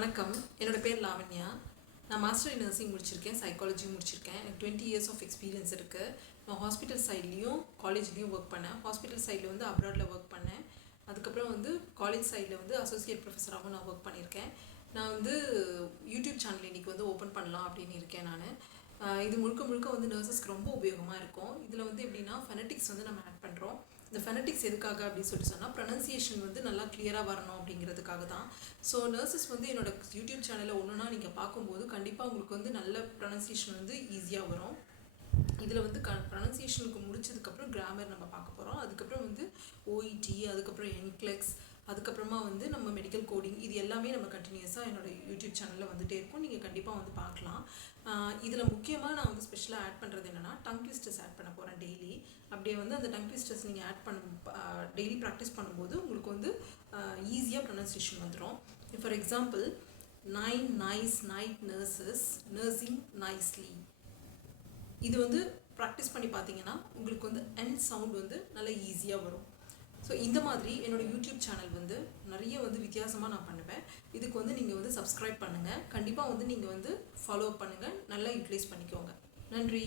வணக்கம். என்னோட பேர் லாவண்யா. நான் மாஸ்டர் இன் நர்சிங் முடிச்சிருக்கேன், சைக்காலஜி முடிச்சிருக்கேன். எனக்கு 20 இயர்ஸ் ஆஃப் எக்ஸ்பீரியன்ஸ் இருக்குது. நான் ஹாஸ்பிட்டல் சைட்லேயும் காலேஜ்லேயும் ஒர்க் பண்ணேன். ஹாஸ்பிட்டல் சைடில் வந்து அப்ராடில் ஒர்க் பண்ணேன். அதுக்கப்புறம் வந்து காலேஜ் சைடில் வந்து அசோசியேட் ப்ரொஃபஸராகவும் நான் ஒர்க் பண்ணியிருக்கேன். நான் வந்து யூடியூப் சேனல் இன்றைக்கி வந்து ஓப்பன் பண்ணலாம் அப்படின்னு இருக்கேன் நான். இது முழுக்க முழுக்க வந்து நர்சஸ்க்கு ரொம்ப உபயோகமாக இருக்கும். இதில் வந்து எப்படின்னா ஃபெனட்டிக்ஸ் வந்து நம்ம ஆட் பண்ணுறோம். இந்த ஃபெனட்டிக்ஸ் எதுக்காக அப்படின்னு சொல்லிட்டு சொன்னால் ப்ரொனன்சியேஷன் வந்து நல்லா கிளியராக வரணும் அப்படிங்கிறதுக்காக தான். ஸோ நர்சஸ் வந்து என்னோட யூடியூப் சேனலில் ஒன்றுனா நீங்கள் பார்க்கும்போது கண்டிப்பாக உங்களுக்கு வந்து நல்ல ப்ரொனன்சியேஷன் வந்து ஈஸியாக வரும். இதில் வந்து ப்ரொனன்சியேஷனுக்கு முடிச்சதுக்கப்புறம் கிராமர் நம்ம பார்க்க போகிறோம். அதுக்கப்புறம் வந்து ஓஇடி, அதுக்கப்புறம் என்க்ளெக்ஸ், அதுக்கப்புறமா வந்து நம்ம மெடிக்கல் கோடிங், இது எல்லாமே நம்ம கண்டினியூஸாக என்னோடய யூடியூப் சேனலில் வந்துகிட்டே இருக்கும். நீங்கள் கண்டிப்பாக வந்து பார்க்கலாம். இதில் முக்கியமாக நான் வந்து ஸ்பெஷலாக ஆட் பண்ணுறது என்னென்னா டங் ட்விஸ்டர்ஸ் ஆட் பண்ண போகிறேன் டெய்லி. அப்படியே வந்து அந்த டங் ட்விஸ்டர்ஸ் நீங்கள் ஆட் டெய்லி ப்ராக்டிஸ் பண்ணும்போது உங்களுக்கு வந்து ஈஸியாக ப்ரொனன்சியேஷன் வந்துடும். For example, 9 nice night nurses nursing nicely. இது வந்து ப்ராக்டிஸ் பண்ணி பார்த்தீங்கன்னா உங்களுக்கு வந்து எண்ட் சவுண்ட் வந்து நல்லா ஈஸியாக வரும். ஸோ இந்த மாதிரி என்னோடய யூடியூப் சேனல் வந்து நிறைய வந்து வித்தியாசமாக நான் பண்ணுவேன். இதுக்கு வந்து நீங்கள் வந்து சப்ஸ்கிரைப் பண்ணுங்கள். கண்டிப்பாக வந்து நீங்கள் வந்து ஃபாலோ பண்ணுங்கள். நல்லா யூட்டிலைஸ் பண்ணிக்கோங்க. நன்றி.